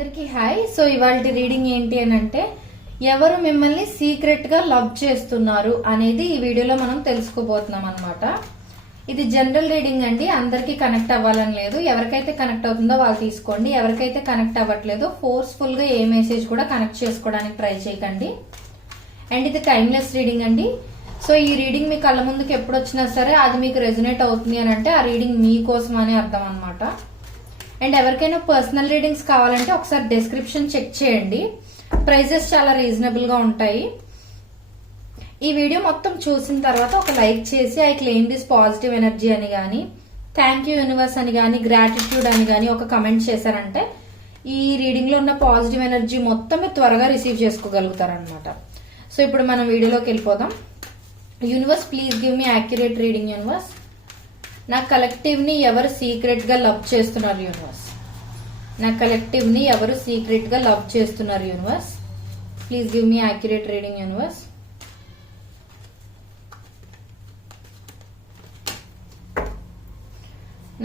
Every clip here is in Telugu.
అందరికీ హాయ్. సో ఇవాళ రీడింగ్ ఏంటి అని అంటే ఎవరు మిమ్మల్ని సీక్రెట్ గా లవ్ చేస్తున్నారు అనేది ఈ వీడియోలో మనం తెలుసుకోబోతున్నాం అనమాట. ఇది జనరల్ రీడింగ్ అండి, అందరికీ కనెక్ట్ అవ్వాలని లేదు. ఎవరికైతే కనెక్ట్ అవుతుందో వాళ్ళు తీసుకోండి. ఎవరికైతే కనెక్ట్ అవ్వట్లేదో ఫోర్స్ఫుల్ గా ఏ మెసేజ్ కూడా కనెక్ట్ చేసుకోవడానికి ట్రై చేయకండి. అండ్ ఇది టైమ్లెస్ రీడింగ్ అండి. సో ఈ రీడింగ్ మీ కళ్ళ ముందుకు ఎప్పుడు వచ్చినా సరే అది మీకు రెజొనేట్ అవుతుంది అని అంటే ఆ రీడింగ్ మీకోసం అని అర్థం అనమాట. అండ్ ఎవరికైనా పర్సనల్ రీడింగ్స్ కావాలంటే ఒకసారి డిస్క్రిప్షన్ చెక్ చేయండి. ప్రైజెస్ చాలా రీజనబుల్ గా ఉంటాయి. ఈ వీడియో మొత్తం చూసిన తర్వాత ఒక లైక్ చేసి I claim this positive energy అని గానీ, థ్యాంక్ యూ యూనివర్స్ అని గానీ, గ్రాటిట్యూడ్ అని గానీ ఒక కమెంట్ చేశారంటే ఈ రీడింగ్ లో ఉన్న పాజిటివ్ ఎనర్జీ మొత్తం త్వరగా రిసీవ్ చేసుకోగలుగుతారనమాట. సో ఇప్పుడు మనం వీడియోలోకి వెళ్ళిపోదాం. Universe please give me accurate reading. Universe, నా కలెక్టివ్ ని ఎవరు సీక్రెట్ గా లవ్ చేస్తున్నారు? యూనివర్స్, నా కలెక్టివ్ ని ఎవరు సీక్రెట్ గా లవ్ చేస్తున్నారు? Universe please give me accurate reading. Universe,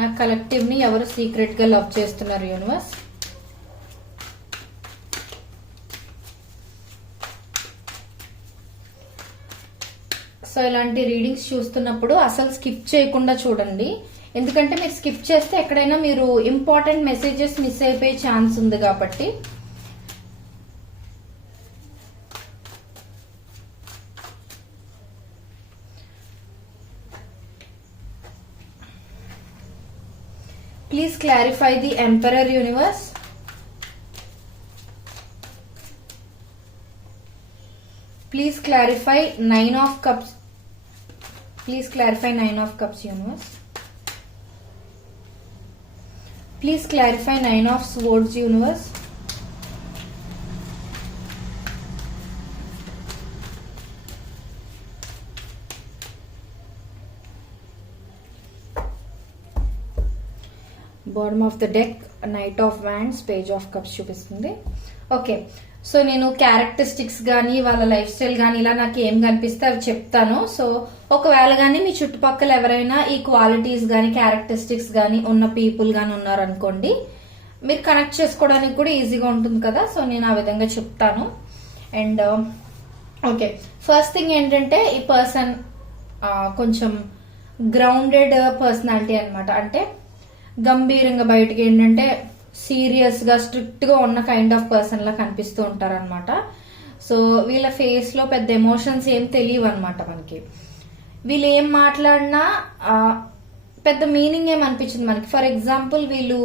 నా కలెక్టివ్ ని ఎవరు సీక్రెట్ గా లవ్ చేస్తున్నారు? యూనివర్స్, సో ఇలాంటి రీడింగ్స్ చూస్తున్నప్పుడు అసలు స్కిప్ చేయకుండా చూడండి. ఎందుకంటే మీరు స్కిప్ చేస్తే ఎక్కడైనా మీరు ఇంపార్టెంట్ మెసేజెస్ మిస్ అయిపోయే ఛాన్స్ ఉంది కాబట్టి. Please clarify the emperor. Universe, please clarify 9 of cups. Please clarify 9 of cups. Universe, please clarify 9 of swords. Universe, bottom of the deck knight of wands, page of cups చూపిస్తుంది. ఓకే, సో నేను క్యారెక్టరిస్టిక్స్ గానీ వాళ్ళ లైఫ్ స్టైల్ గానీ ఇలా నాకు ఏం కనిపిస్తే అవి చెప్తాను. సో ఒకవేళ గానీ మీ చుట్టుపక్కల ఎవరైనా ఈ క్వాలిటీస్ గానీ క్యారెక్టరిస్టిక్స్ గానీ ఉన్న పీపుల్ గానీ ఉన్నారనుకోండి, మీరు కనెక్ట్ చేసుకోవడానికి కూడా ఈజీగా ఉంటుంది కదా. సో నేను ఆ విధంగా చెప్తాను. అండ్ ఓకే, ఫస్ట్ థింగ్ ఏంటంటే ఈ పర్సన్ కొంచెం గ్రౌండెడ్ పర్సనాలిటీ అనమాట. అంటే గంభీరంగా బయటకి ఏంటంటే సీరియస్ గా స్ట్రిక్ట్ గా ఉన్న కైండ్ ఆఫ్ పర్సన్ లా కనిపిస్తూ ఉంటారనమాట. సో వీళ్ళ ఫేస్ లో పెద్ద ఎమోషన్స్ ఏం తెలియవు అనమాట మనకి. వీళ్ళు ఏం మాట్లాడినా పెద్ద మీనింగ్ ఏం అనిపించింది మనకి. ఫర్ ఎగ్జాంపుల్ వీళ్ళు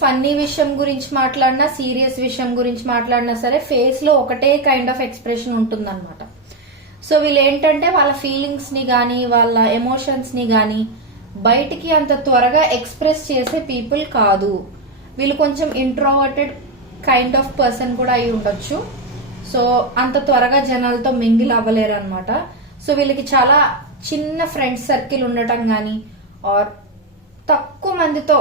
ఫన్నీ విషయం గురించి మాట్లాడినా, సీరియస్ విషయం గురించి మాట్లాడినా సరే ఫేస్ లో ఒకటే కైండ్ ఆఫ్ ఎక్స్ప్రెషన్ ఉంటుందన్నమాట. సో వీళ్ళు ఏంటంటే వాళ్ళ ఫీలింగ్స్ ని గానీ వాళ్ళ ఎమోషన్స్ ని గానీ బయటికి అంత త్వరగా ఎక్స్ప్రెస్ చేసే పీపుల్ కాదు. వీళ్ళు కొంచెం ఇంట్రోవర్టెడ్ కైండ్ ఆఫ్ పర్సన్ కూడా అయి ఉండొచ్చు. సో అంత త్వరగా జనాలతో మింగిల్ అవ్వలేరు అనమాట. సో వీళ్ళకి చాలా చిన్న ఫ్రెండ్స్ సర్కిల్ ఉండటం గానీ ఆర్ తక్కువ మందితో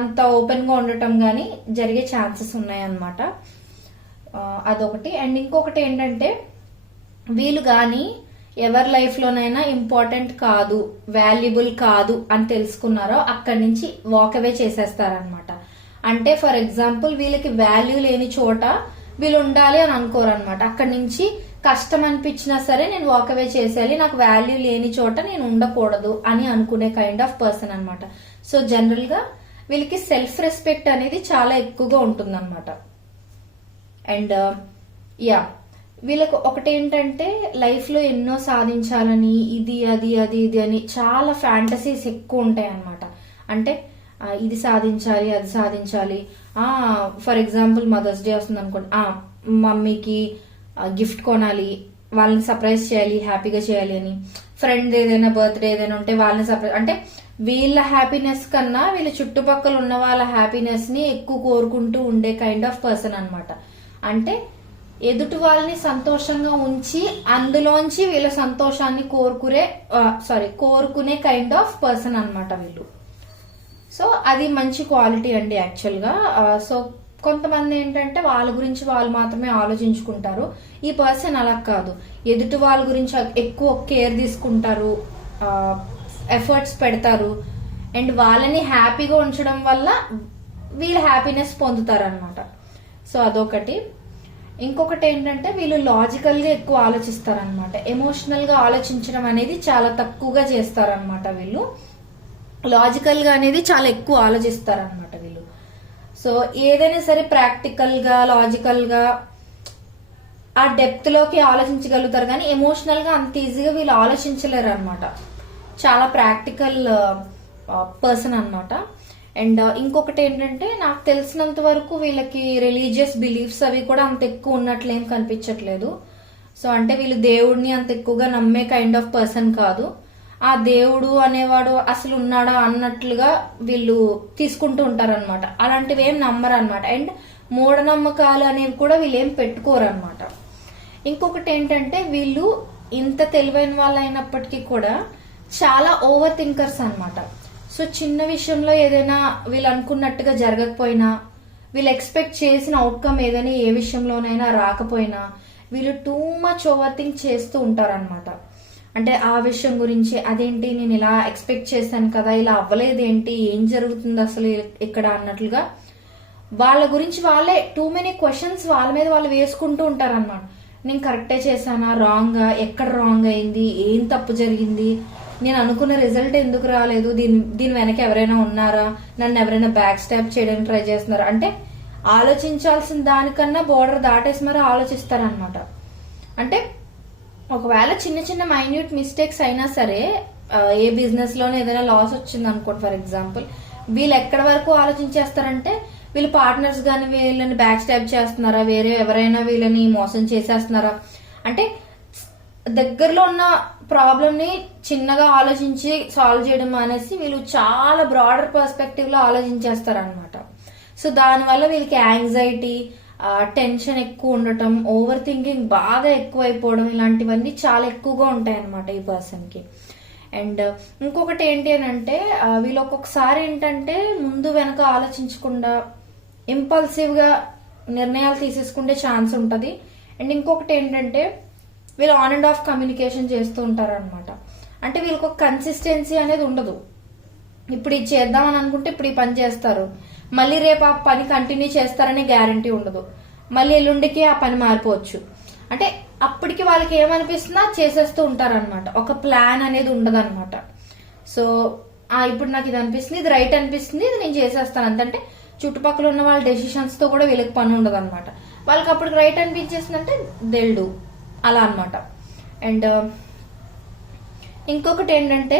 అంత ఓపెన్ గా ఉండటం గానీ జరిగే ఛాన్సెస్ ఉన్నాయన్నమాట. అదొకటి. అండ్ ఇంకొకటి ఏంటంటే వీళ్ళు గానీ ఎవరి లైఫ్ లోనైనా ఇంపార్టెంట్ కాదు, వాల్యుబుల్ కాదు అని తెలుసుకున్నారో అక్కడి నుంచి వాక్ అవే చేసేస్తారనమాట. అంటే ఫర్ ఎగ్జాంపుల్ వీళ్ళకి వాల్యూ లేని చోట వీళ్ళు ఉండాలి అని అనుకోరనమాట. అక్కడి నుంచి కష్టం అనిపించినా సరే నేను వాక్ అవే చేసేయాలి, నాకు వాల్యూ లేని చోట నేను ఉండకూడదు అని అనుకునే కైండ్ ఆఫ్ పర్సన్ అనమాట. సో జనరల్ గా వీళ్ళకి సెల్ఫ్ రెస్పెక్ట్ అనేది చాలా ఎక్కువగా ఉంటుంది అనమాట. అండ్ వీళ్ళకి ఒకటి ఏంటంటే లైఫ్ లో ఎన్నో సాధించాలని ఇది అది అది ఇది అని చాలా ఫ్యాంటసీస్ ఎక్కువ ఉంటాయి అనమాట. అంటే ఇది సాధించాలి, అది సాధించాలి. ఫర్ ఎగ్జాంపుల్ మదర్స్ డే వస్తుంది అనుకోండి, మమ్మీకి గిఫ్ట్ కొనాలి, వాళ్ళని సర్ప్రైజ్ చేయాలి, హ్యాపీగా చేయాలి అని. ఫ్రెండ్ ఏదైనా బర్త్డే ఏదైనా ఉంటే వాళ్ళని సర్ప్రైజ్, అంటే వీళ్ళ హ్యాపీనెస్ కన్నా వీళ్ళ చుట్టుపక్కల ఉన్న వాళ్ళ హ్యాపీనెస్ ని ఎక్కువ కోరుకుంటూ ఉండే కైండ్ ఆఫ్ పర్సన్ అనమాట. అంటే ఎదుటి వాళ్ళని సంతోషంగా ఉంచి అందులోంచి వీళ్ళ సంతోషాన్ని కోరుకునే కైండ్ ఆఫ్ పర్సన్ అనమాట వీళ్ళు. సో అది మంచి క్వాలిటీ అండి యాక్చువల్ గా. సో కొంతమంది ఏంటంటే వాళ్ళ గురించి వాళ్ళు మాత్రమే ఆలోచించుకుంటారు. ఈ పర్సన్ అలా కాదు, ఎదుటి వాళ్ళ గురించి ఎక్కువ కేర్ తీసుకుంటారు, ఎఫర్ట్స్ పెడతారు. అండ్ వాళ్ళని హ్యాపీగా ఉంచడం వల్ల వీళ్ళు హ్యాపీనెస్ పొందుతారు అనమాట. సో అదొకటి. ఇంకొకటి ఏంటంటే వీళ్ళు లాజికల్ గా ఎక్కువ ఆలోచిస్తారనమాట. ఎమోషనల్ గా ఆలోచించడం అనేది చాలా తక్కువగా చేస్తారనమాట. వీళ్ళు లాజికల్ గా అనేది చాలా ఎక్కువ ఆలోచిస్తారనమాట వీళ్ళు. సో ఏదైనా సరే ప్రాక్టికల్ గా లాజికల్ గా ఆ డెప్త్ లోకి ఆలోచించగలుగుతారు, కానీ ఎమోషనల్ గా అంత ఈజీగా వీళ్ళు ఆలోచించలేరు అనమాట. చాలా ప్రాక్టికల్ పర్సన్ అనమాట. అండ్ ఇంకొకటి ఏంటంటే నాకు తెలిసినంత వరకు వీళ్ళకి రిలీజియస్ బిలీఫ్స్ అవి కూడా అంత ఎక్కువ ఉన్నట్లేం కనిపించట్లేదు. సో అంటే వీళ్ళు దేవుడిని అంత ఎక్కువగా నమ్మే కైండ్ ఆఫ్ పర్సన్ కాదు. ఆ దేవుడు అనేవాడు అసలు ఉన్నాడా అన్నట్లుగా వీళ్ళు తీసుకుంటూ ఉంటారనమాట. అలాంటివి ఏం నమ్మరు అనమాట. అండ్ మూఢనమ్మకాలు అనేవి కూడా వీళ్ళు ఏం పెట్టుకోరు అనమాట. ఇంకొకటి ఏంటంటే వీళ్ళు ఇంత తెలివైన వాళ్ళు అయినప్పటికీ కూడా చాలా ఓవర్ థింకర్స్ అనమాట. సో చిన్న విషయంలో ఏదైనా వీళ్ళు అనుకున్నట్టుగా జరగకపోయినా, వీళ్ళు ఎక్స్పెక్ట్ చేసిన అవుట్కమ్ ఏదైనా ఏ విషయంలోనైనా రాకపోయినా వీళ్ళు టూ మచ్ ఓవర్ థింక్ చేస్తూ ఉంటారనమాట. అంటే ఆ విషయం గురించి అదేంటి నేను ఇలా ఎక్స్పెక్ట్ చేశాను కదా, ఇలా అవ్వలేదేంటి, ఏం జరుగుతుంది అసలు ఇక్కడ అన్నట్లుగా వాళ్ళ గురించి వాళ్ళే టూ మెనీ క్వశ్చన్స్ వాళ్ళ మీద వాళ్ళు వేసుకుంటూ ఉంటారన్నమాట. నేను కరెక్టే చేశానా, రాంగా, ఎక్కడ రాంగ్ అయింది, ఏం తప్పు జరిగింది, నేను అనుకున్న రిజల్ట్ ఎందుకు రాలేదు, దీని వెనక ఎవరైనా ఉన్నారా, నన్ను ఎవరైనా బ్యాక్ స్టాప్ చేయడానికి ట్రై చేస్తున్నారా, అంటే ఆలోచించాల్సిన దానికన్నా బోర్డర్ దాటేసి మరి ఆలోచిస్తారనమాట. అంటే ఒకవేళ చిన్న చిన్న మైన్యూట్ మిస్టేక్స్ అయినా సరే, ఏ బిజినెస్ లోనే ఏదైనా లాస్ వచ్చింది అనుకోండి ఫర్ ఎగ్జాంపుల్, వీళ్ళు ఎక్కడి వరకు ఆలోచించేస్తారంటే వీళ్ళు పార్ట్నర్స్ గాని వీళ్ళని బ్యాక్ స్టాప్ చేస్తున్నారా, వేరే ఎవరైనా వీళ్ళని మోసం చేసేస్తున్నారా, అంటే దగ్గరలో ఉన్న ప్రాబ్లమ్ ని చిన్నగా ఆలోచించి సాల్వ్ చేయడం అనేసి వీళ్ళు చాలా బ్రాడర్ పర్స్పెక్టివ్ లో ఆలోచించేస్తారనమాట. సో దానివల్ల వీళ్ళకి యాంగ్జైటీ, టెన్షన్ ఎక్కువ ఉండటం, ఓవర్ థింకింగ్ బాగా ఎక్కువ అయిపోవడం, ఇలాంటివన్నీ చాలా ఎక్కువగా ఉంటాయి అనమాట ఈ పర్సన్ కి. అండ్ ఇంకొకటి ఏంటి అని అంటే వీళ్ళు ఒక్కొక్కసారి ఏంటంటే ముందు వెనక ఆలోచించకుండా ఇంపల్సివ్ గా నిర్ణయాలు తీసేసుకుంటే ఛాన్స్ ఉంటది. అండ్ ఇంకొకటి ఏంటంటే వీళ్ళు ఆన్ అండ్ ఆఫ్ కమ్యూనికేషన్ చేస్తూ ఉంటారు అనమాట. అంటే వీళ్ళకి ఒక కన్సిస్టెన్సీ అనేది ఉండదు. ఇప్పుడు ఇది చేద్దామని అనుకుంటే ఇప్పుడు ఈ పని చేస్తారు, మళ్ళీ రేపు ఆ పని కంటిన్యూ చేస్తారనే గ్యారంటీ ఉండదు, మళ్ళీ ఎల్లుండికి ఆ పని మారిపోవచ్చు. అంటే అప్పటికి వాళ్ళకి ఏమనిపిస్తుందో చేసేస్తూ ఉంటారనమాట. ఒక ప్లాన్ అనేది ఉండదు అనమాట. సో ఇప్పుడు నాకు ఇది అనిపిస్తుంది, ఇది రైట్ అనిపిస్తుంది, ఇది నేను చేసేస్తాను అంతంటే చుట్టుపక్కల ఉన్న వాళ్ళ డెసిషన్స్ తో కూడా వీళ్ళకి పని ఉండదు అనమాట. వాళ్ళకి అప్పటికి రైట్ అనిపించేసిందంటే they'll do అలా అనమాట. అండ్ ఇంకొకటి ఏంటంటే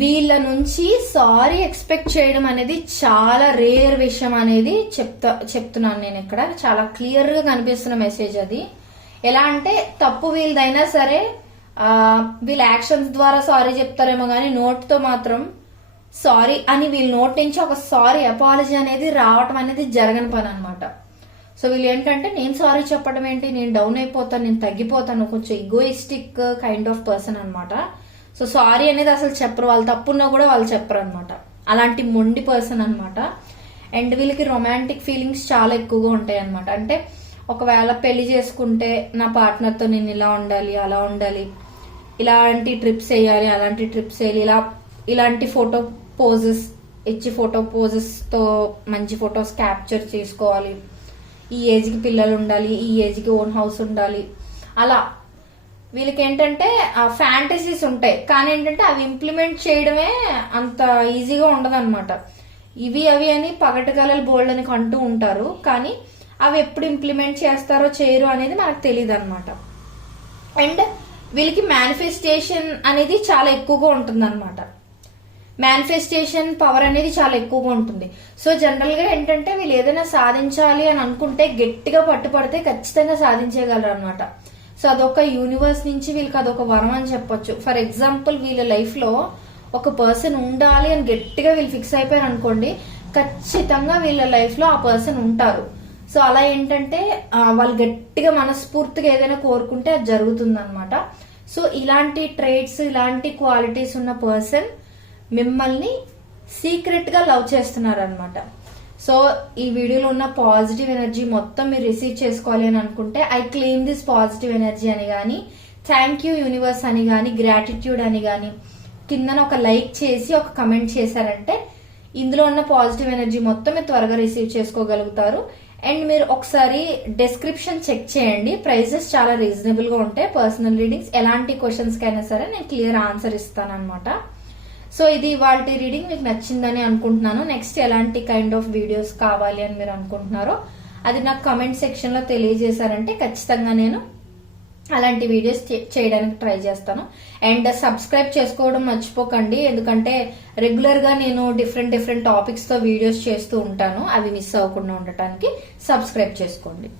వీళ్ళ నుంచి సారీ ఎక్స్పెక్ట్ చేయడం అనేది చాలా రేర్ విషయం అనేది చెప్తున్నాను నేను ఇక్కడ. చాలా క్లియర్ గా కనిపిస్తున్న మెసేజ్ అది. ఎలా అంటే తప్పు వీళ్ళదైనా సరే వీళ్ళ యాక్షన్స్ ద్వారా సారీ చెప్తారేమో కానీ నోట్ తో మాత్రం సారీ అని వీళ్ళ నోట్ నుంచి ఒక సారీ అపాలజీ అనేది రావటం అనేది జరగని పని అనమాట. సో వీళ్ళు ఏంటంటే నేను సారీ చెప్పడం ఏంటి, నేను డౌన్ అయిపోతాను, నేను తగ్గిపోతాను, కొంచెం ఈగోయిస్టిక్ కైండ్ ఆఫ్ పర్సన్ అనమాట. సో సారీ అనేది అసలు చెప్పరు, వాళ్ళు తప్పున్నా కూడా వాళ్ళు చెప్పరు అనమాట. అలాంటి మొండి పర్సన్ అనమాట. అండ్ వీళ్ళకి రొమాంటిక్ ఫీలింగ్స్ చాలా ఎక్కువగా ఉంటాయి అనమాట. అంటే ఒకవేళ పెళ్లి చేసుకుంటే నా పార్ట్నర్ తో నేను ఇలా ఉండాలి, అలా ఉండాలి, ఇలాంటి ట్రిప్స్ వేయాలి, అలాంటి ట్రిప్స్ వేయాలి, ఇలాంటి ఫోటో పోజెస్ ఇచ్చి ఫోటో పోజెస్ తో మంచి ఫొటోస్ క్యాప్చర్ చేసుకోవాలి, ఈ ఏజ్ కి పిల్లలు ఉండాలి, ఈ ఏజ్ కి ఓన్ హౌస్ ఉండాలి, అలా వీళ్ళకి ఏంటంటే ఫ్యాంటసీస్ ఉంటాయి. కానీ ఏంటంటే అవి ఇంప్లిమెంట్ చేయడమే అంత ఈజీగా ఉండదు అనమాట. ఇవి అవి అని పగటగలలు బోల్డ్ అని అంటూ ఉంటారు, కానీ అవి ఎప్పుడు ఇంప్లిమెంట్ చేస్తారో చేయరు అనేది మనకు తెలియదు అనమాట. అండ్ వీళ్ళకి మేనిఫెస్టేషన్ అనేది చాలా ఎక్కువగా ఉంటుంది అనమాట. మేనిఫెస్టేషన్ పవర్ అనేది చాలా ఎక్కువగా ఉంటుంది. సో జనరల్ గా ఏంటంటే వీళ్ళు ఏదైనా సాధించాలి అని అనుకుంటే గట్టిగా పట్టుపడితే ఖచ్చితంగా సాధించగలరు అనమాట. సో అదొక యూనివర్స్ నుంచి వీళ్ళకి అదొక వరం అని చెప్పొచ్చు. ఫర్ ఎగ్జాంపుల్ వీళ్ళ లైఫ్ లో ఒక పర్సన్ ఉండాలి అని గట్టిగా వీళ్ళు ఫిక్స్ అయిపోయారు అనుకోండి, ఖచ్చితంగా వీళ్ళ లైఫ్ లో ఆ పర్సన్ ఉంటారు. సో అలా ఏంటంటే వాళ్ళు గట్టిగా మనస్ఫూర్తిగా ఏదైనా కోరుకుంటే అది జరుగుతుంది అనమాట. సో ఇలాంటి ట్రేట్స్, ఇలాంటి క్వాలిటీస్ ఉన్న పర్సన్ మిమ్మల్ని సీక్రెట్ గా లవ్ చేస్తున్నారు అనమాట. సో ఈ వీడియోలో ఉన్న పాజిటివ్ ఎనర్జీ మొత్తం మీరు రిసీవ్ చేసుకోవాలి అని అనుకుంటే I claim this positive energy అని గాని, థ్యాంక్ యూ యూనివర్స్ అని గాని, గ్రాటిట్యూడ్ అని గాని కిందన ఒక లైక్ చేసి ఒక కమెంట్ చేశారంటే ఇందులో ఉన్న పాజిటివ్ ఎనర్జీ మొత్తం మీరు త్వరగా రిసీవ్ చేసుకోగలుగుతారు. అండ్ మీరు ఒకసారి డిస్క్రిప్షన్ చెక్ చేయండి, ప్రైజెస్ చాలా రీజనబుల్ గా ఉంటాయి. పర్సనల్ రీడింగ్స్ ఎలాంటి క్వశ్చన్స్ కైనా సరే నేను క్లియర్ ఆన్సర్ ఇస్తాను అనమాట. సో ఇది వాళ్ళ రీడింగ్ మీకు నచ్చిందని అనుకుంటున్నాను. నెక్స్ట్ ఎలాంటి కైండ్ ఆఫ్ వీడియోస్ కావాలి అని మీరు అనుకుంటున్నారో అది నాకు కమెంట్ సెక్షన్ లో తెలియజేశారంటే ఖచ్చితంగా నేను అలాంటి వీడియోస్ చేయడానికి ట్రై చేస్తాను. అండ్ సబ్స్క్రైబ్ చేసుకోవడం మర్చిపోకండి, ఎందుకంటే రెగ్యులర్ గా నేను డిఫరెంట్ టాపిక్స్ తో వీడియోస్ చేస్తూ ఉంటాను. అవి మిస్ అవ్వకుండా ఉండటానికి సబ్స్క్రైబ్ చేసుకోండి.